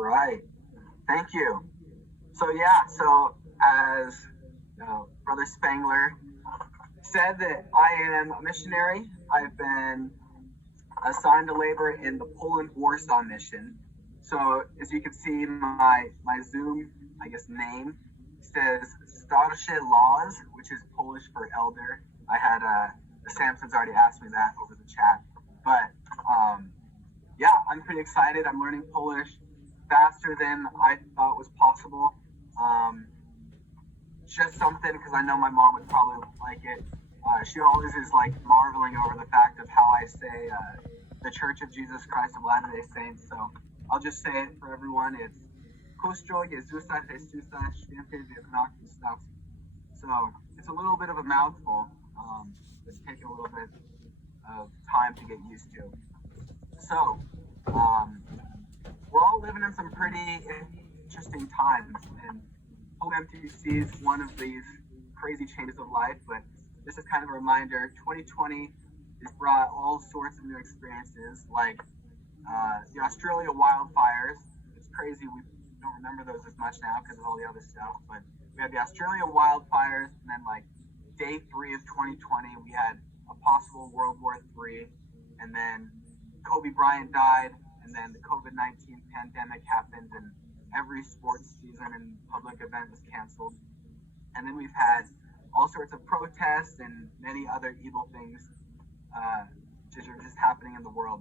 right. Thank you. So as Brother Spangler said that I am a missionary. I've been assigned to labor in the Poland Warsaw mission. So as you can see, my Zoom, I guess, name says Starsze Laws, which is Polish for elder. I had the Samsons already asked me that over the chat, but yeah, I'm pretty excited. I'm learning Polish faster than I thought was possible. Um, just something because I know my mom would probably like it. She always is like marveling over the fact of how I say the Church of Jesus Christ of Latter-day Saints. So I'll just say it for everyone. It's Kościół Jezusa Chrystusa Świętej Wielkanocy. So it's a little bit of a mouthful. It's taking a little bit of time to get used to. So we're all living in some pretty interesting times, and home MTC is one of these crazy changes of life, but this is kind of a reminder. 2020 has brought all sorts of new experiences, like the Australia wildfires. It's crazy, we don't remember those as much now because of all the other stuff, but we had the Australia wildfires, and then like day 3 of 2020, we had a possible World War III, and then Kobe Bryant died, and then the COVID-19 pandemic happened, and every sports season and public event was canceled. And then we've had all sorts of protests and many other evil things which are just happening in the world.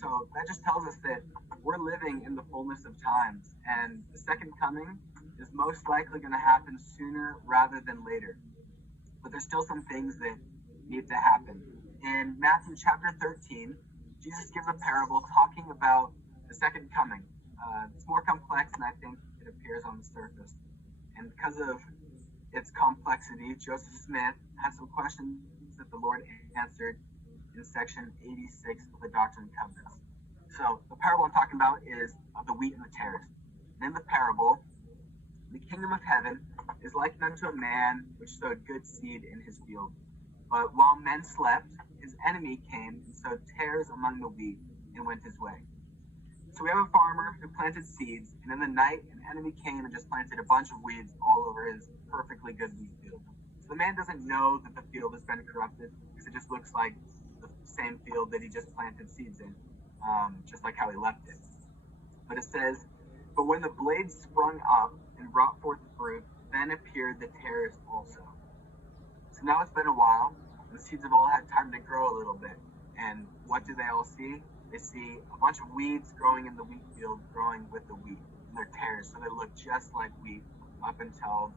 So that just tells us that we're living in the fullness of times, and the second coming is most likely going to happen sooner rather than later. But there's still some things that need to happen. In Matthew chapter 13, Jesus gives a parable talking about the second coming. It's more complex than I think it appears on the surface. And because of its complexity, Joseph Smith had some questions that the Lord answered in section 86 of the Doctrine and Covenants. So the parable I'm talking about is of the wheat and the tares. And in the parable, the kingdom of heaven is likened unto a man which sowed good seed in his field. But while men slept, his enemy came and sowed tares among the wheat and went his way. So we have a farmer who planted seeds, and in the night, an enemy came and just planted a bunch of weeds all over his perfectly good wheat field. So the man doesn't know that the field has been corrupted because it just looks like the same field that he just planted seeds in, just like how he left it. But it says, but when the blades sprung up and brought forth fruit, then appeared the tares also. So now it's been a while, and the seeds have all had time to grow a little bit. And what do they all see? They see a bunch of weeds growing in the wheat field, growing with the wheat, and they're tares, so they look just like wheat up until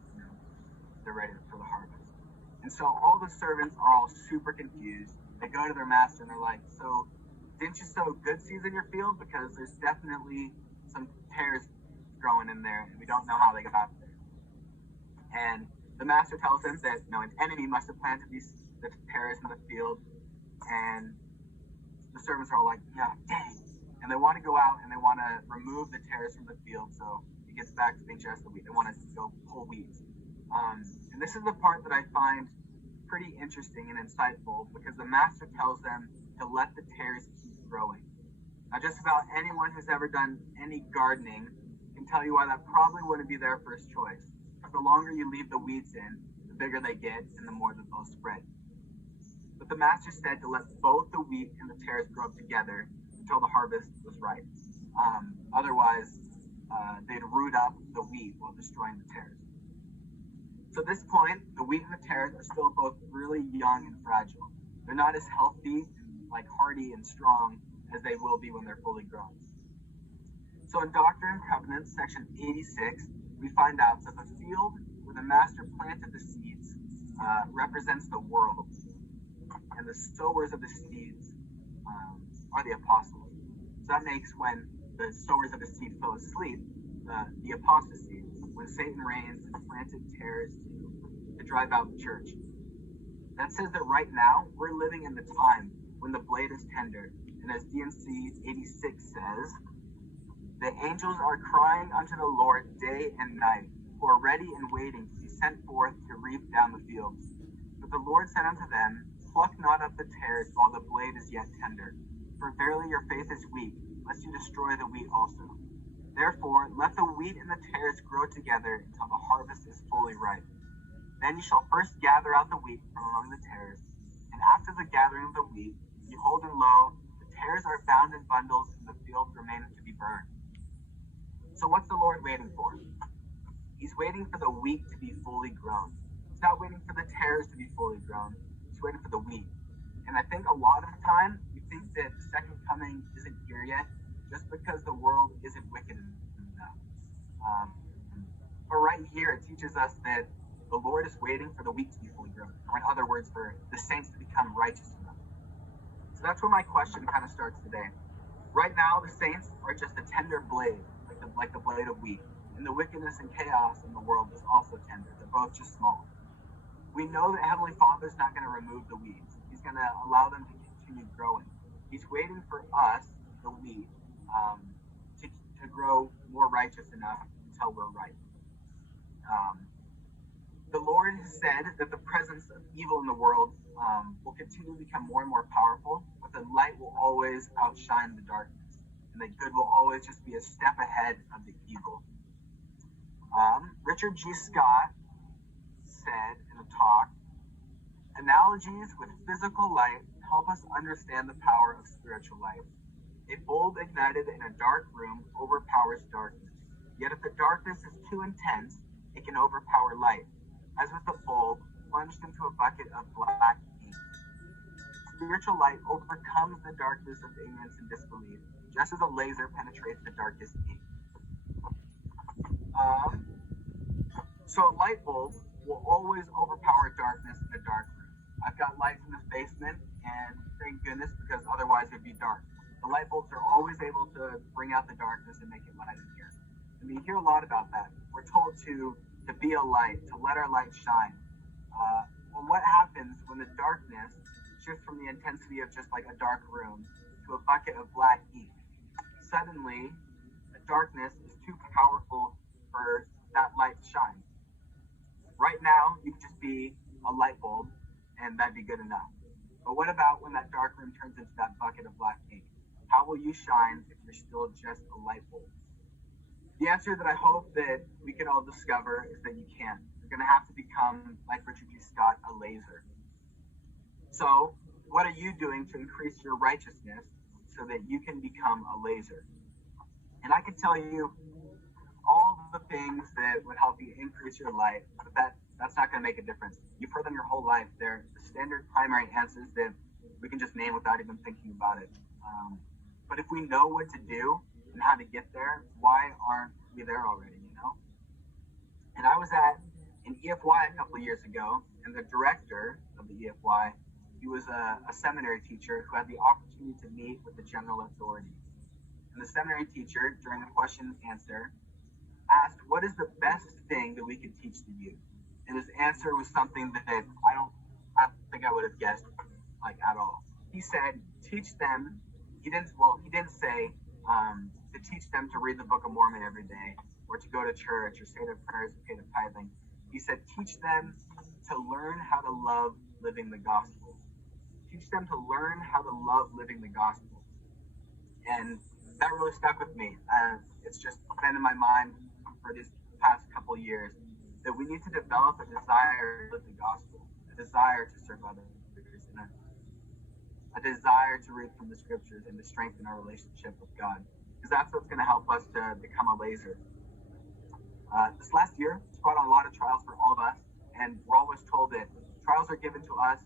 they're ready for the harvest. And so all the servants are all super confused. They go to their master and they're like, so didn't you sow good seeds in your field? Because there's definitely some tares growing in there, and we don't know how they got there. And the master tells them that an enemy must have planted the tares in the field, and the servants are all like, yeah, dang. And they want to go out and they want to remove the tares from the field so it gets back to being just the wheat. They want to go pull weeds. And this is the part that I find pretty interesting and insightful, because the master tells them to let the tares keep growing. Now, just about anyone who's ever done any gardening can tell you why that probably wouldn't be their first choice. The longer you leave the weeds in, the bigger they get and the more that they'll spread. But the master said to let both the wheat and the tares grow up together until the harvest was ripe. Otherwise, they'd root up the wheat while destroying the tares. So at this point, the wheat and the tares are still both really young and fragile. They're not as healthy, like hardy and strong as they will be when they're fully grown. So in Doctrine and Covenants, section 86, we find out that the field where the master planted the seeds represents the world, and the sowers of the seeds are the apostles. So that makes when the sowers of the seed fell asleep, the apostasy, when Satan reigns and planted tares to drive out the church. That says that right now we're living in the time when the blade is tender, and as D&C 86 says, the angels are crying unto the Lord day and night, who are ready and waiting to be sent forth to reap down the fields. But the Lord said unto them, pluck not up the tares while the blade is yet tender, for verily your faith is weak, lest you destroy the wheat also. Therefore, let the wheat and the tares grow together until the harvest is fully ripe. Then you shall first gather out the wheat from among the tares, and after the gathering of the wheat, behold, and lo, the tares are bound in bundles, and the field remaineth to be burned. So what's the Lord waiting for? He's waiting for the wheat to be fully grown. He's not waiting for the tares to be fully grown. He's waiting for the wheat. And I think a lot of the time, we think that the second coming isn't here yet, just because the world isn't wicked enough. But right here, it teaches us that the Lord is waiting for the wheat to be fully grown, or in other words, for the saints to become righteous enough. So that's where my question kind of starts today. Right now, the saints are just a tender blade, like the blade of wheat, and the wickedness and chaos in the world is also tender. They're both just small. We know that Heavenly Father is not going to remove the weeds. He's going to allow them to continue growing. He's waiting for us, the wheat, to grow more righteous enough until we're ripe. The Lord has said that the presence of evil in the world will continue to become more and more powerful, but the light will always outshine the darkness, and the good will always just be a step ahead of the evil. Richard G. Scott said in a talk, analogies with physical light help us understand the power of spiritual light. A bulb ignited in a dark room overpowers darkness, yet if the darkness is too intense, it can overpower light, as with a bulb plunged into a bucket of black ink. Spiritual light overcomes the darkness of ignorance and disbelief, just as a laser penetrates the darkest ink. So a light bulb will always overpower darkness in a dark room. I've got lights in this basement, and thank goodness, because otherwise it would be dark. The light bulbs are always able to bring out the darkness and make it light in here. And we hear a lot about that. We're told to be a light, to let our light shine. Well, what happens when the darkness shifts from the intensity of just like a dark room to a bucket of black ink? Suddenly, the darkness is too powerful for that light to shine. Right now, you could just be a light bulb, and that'd be good enough. But what about when that dark room turns into that bucket of black ink? How will you shine if you're still just a light bulb? The answer that I hope that we can all discover is that you can't. You're going to have to become, like Richard G. Scott, a laser. So, what are you doing to increase your righteousness so that you can become a laser? And I can tell you all the things that would help you increase your light, but that's not going to make a difference. You've heard them your whole life. They're the standard primary answers that we can just name without even thinking about it. But if we know what to do and how to get there, why aren't we there already, you know? And I was at an EFY a couple of years ago, and the director of the EFY, he was a seminary teacher who had the opportunity to meet with the general authority. And the seminary teacher, during the question and answer, asked, what is the best thing that we could teach the youth? And his answer was something that I don't think I would have guessed like at all. He said, teach them. He didn't say to teach them to read the Book of Mormon every day, or to go to church, or say their prayers and pay their tithing. He said, teach them to learn how to love living the gospel. Teach them to learn how to love living the gospel. And that really stuck with me. It's just been in my mind for these past couple years that we need to develop a desire to live the gospel, a desire to serve others, and a desire to read from the scriptures and to strengthen our relationship with God, because that's what's going to help us to become a laser. This last year, it's brought on a lot of trials for all of us, and we're always told that trials are given to us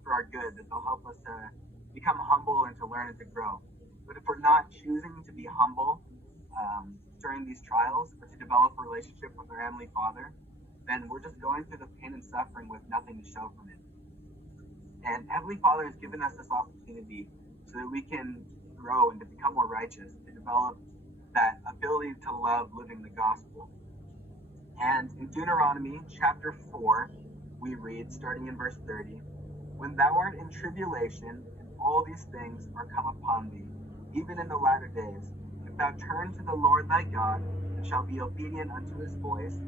for our good, that they'll help us to become humble and to learn and to grow. But if we're not choosing to be humble during these trials, or to develop a relationship with our Heavenly Father, then we're just going through the pain and suffering with nothing to show from it. And Heavenly Father has given us this opportunity so that we can grow and to become more righteous, to develop that ability to love living the gospel. And in Deuteronomy chapter 4, we read, starting in verse 30, when thou art in tribulation, and all these things are come upon thee, even in the latter days, if thou turn to the Lord thy God, and shalt be obedient unto his voice,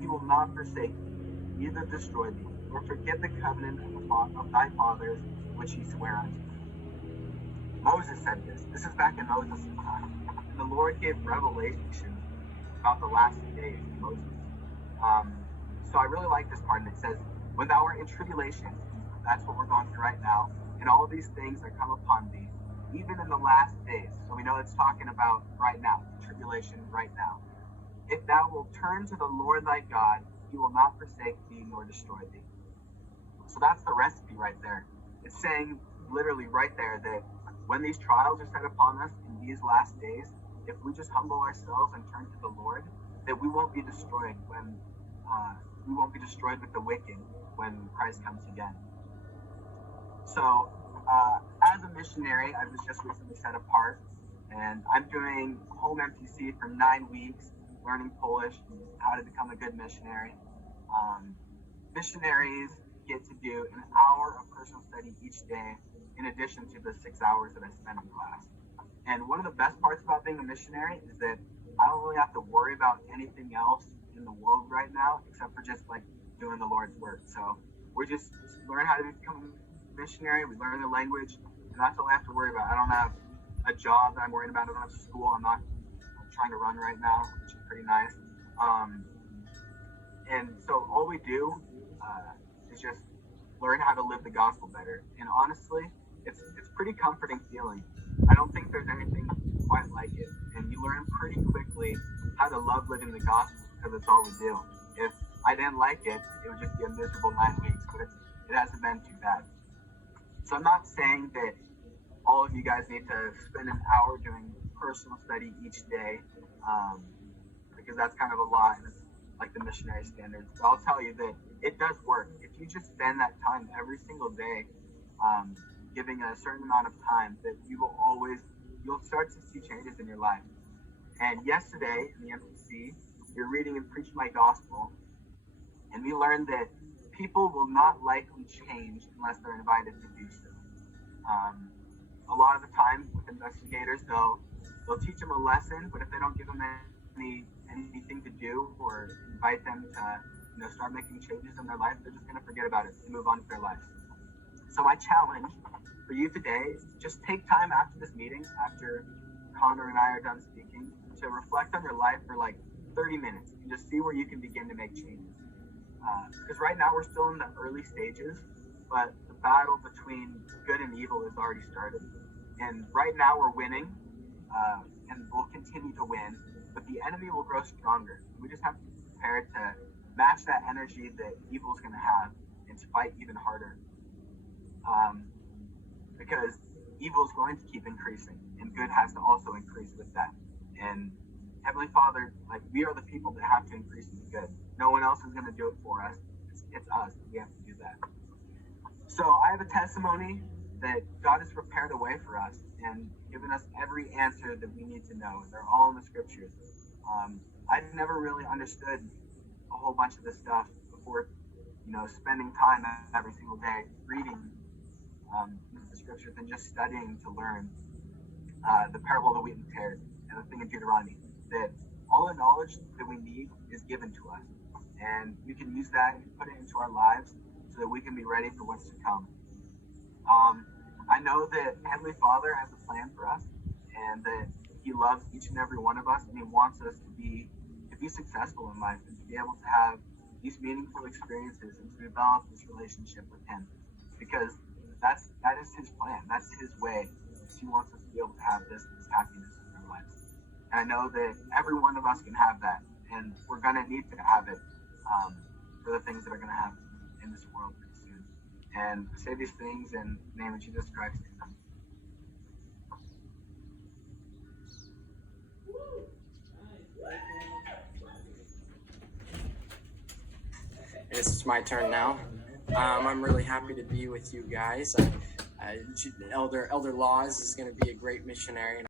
he will not forsake thee, neither destroy thee, nor forget the covenant of thy fathers, which he sware unto thee. Moses said this. This is back in Moses' time. the Lord gave revelation about the last days to Moses. So I really like this part, and it says, when thou art in tribulation, that's what we're going through right now, and all these things that come upon thee, even in the last days. So we know it's talking about right now, tribulation right now. If thou wilt turn to the Lord thy God, he will not forsake thee nor destroy thee. So that's the recipe right there. It's saying literally right there that when these trials are set upon us in these last days, if we just humble ourselves and turn to the Lord, that we won't be destroyed with the wicked when Christ comes again. So as a missionary, I was just recently set apart, and I'm doing home MTC for 9 weeks, learning Polish and how to become a good missionary. Missionaries get to do an hour of personal study each day in addition to the 6 hours that I spend in class. And one of the best parts about being a missionary is that I don't really have to worry about anything else in the world right now except for just like doing the Lord's work. So we just learn how to become a missionary, we learn the language, and that's all I have to worry about. I don't have a job that I'm worried about. I don't have school. I'm not trying to run right now, which is pretty nice. And so all we do is just learn how to live the gospel better. And honestly, it's pretty comforting feeling. I don't think there's anything quite like it. And you learn pretty quickly how to love living the gospel because it's all we do. If I didn't like it, it would just be a miserable 9 weeks, but it hasn't been too bad. So I'm not saying that all of you guys need to spend an hour doing personal study each day, because that's kind of a lot, and it's like the missionary standards. But I'll tell you that it does work. If you just spend that time every single day, giving a certain amount of time, that you'll start to see changes in your life. And yesterday in the MPC, we were reading and preaching my gospel, and we learned that people will not likely change unless they're invited to do so. A lot of the time with investigators, they'll teach them a lesson, but if they don't give them anything to do or invite them to start making changes in their life, they're just going to forget about it and move on with their lives. So my challenge for you today is just take time after this meeting, after Connor and I are done speaking, to reflect on your life for like 30 minutes and just see where you can begin to make changes. Because right now we're still in the early stages, but the battle between good and evil has already started. And right now we're winning, and we'll continue to win, but the enemy will grow stronger. We just have to be prepared to match that energy that evil is going to have and to fight even harder. Because evil is going to keep increasing, and good has to also increase with that. And Heavenly Father, like, we are the people that have to increase in good. No one else is going to do it for us. It's us. We have to do that. So I have a testimony that God has prepared a way for us and given us every answer that we need to know. They're all in the scriptures. I never really understood a whole bunch of this stuff before, spending time every single day reading the scriptures and just studying to learn the parable of the wheat and tares and the thing in Deuteronomy. That all the knowledge that we need is given to us, and we can use that and put it into our lives so that we can be ready for what's to come. I know that Heavenly Father has a plan for us, and that He loves each and every one of us, and He wants us to be successful in life and to be able to have these meaningful experiences and to develop this relationship with Him, because that is His plan. That's His way. He wants us to be able to have this happiness in our lives. And I know that every one of us can have that, and we're going to need to have it for the things that are going to happen in this world pretty soon. And I say these things in the name of Jesus Christ. Amen. This is my turn now. I'm really happy to be with you guys. Elder Laws is going to be a great missionary.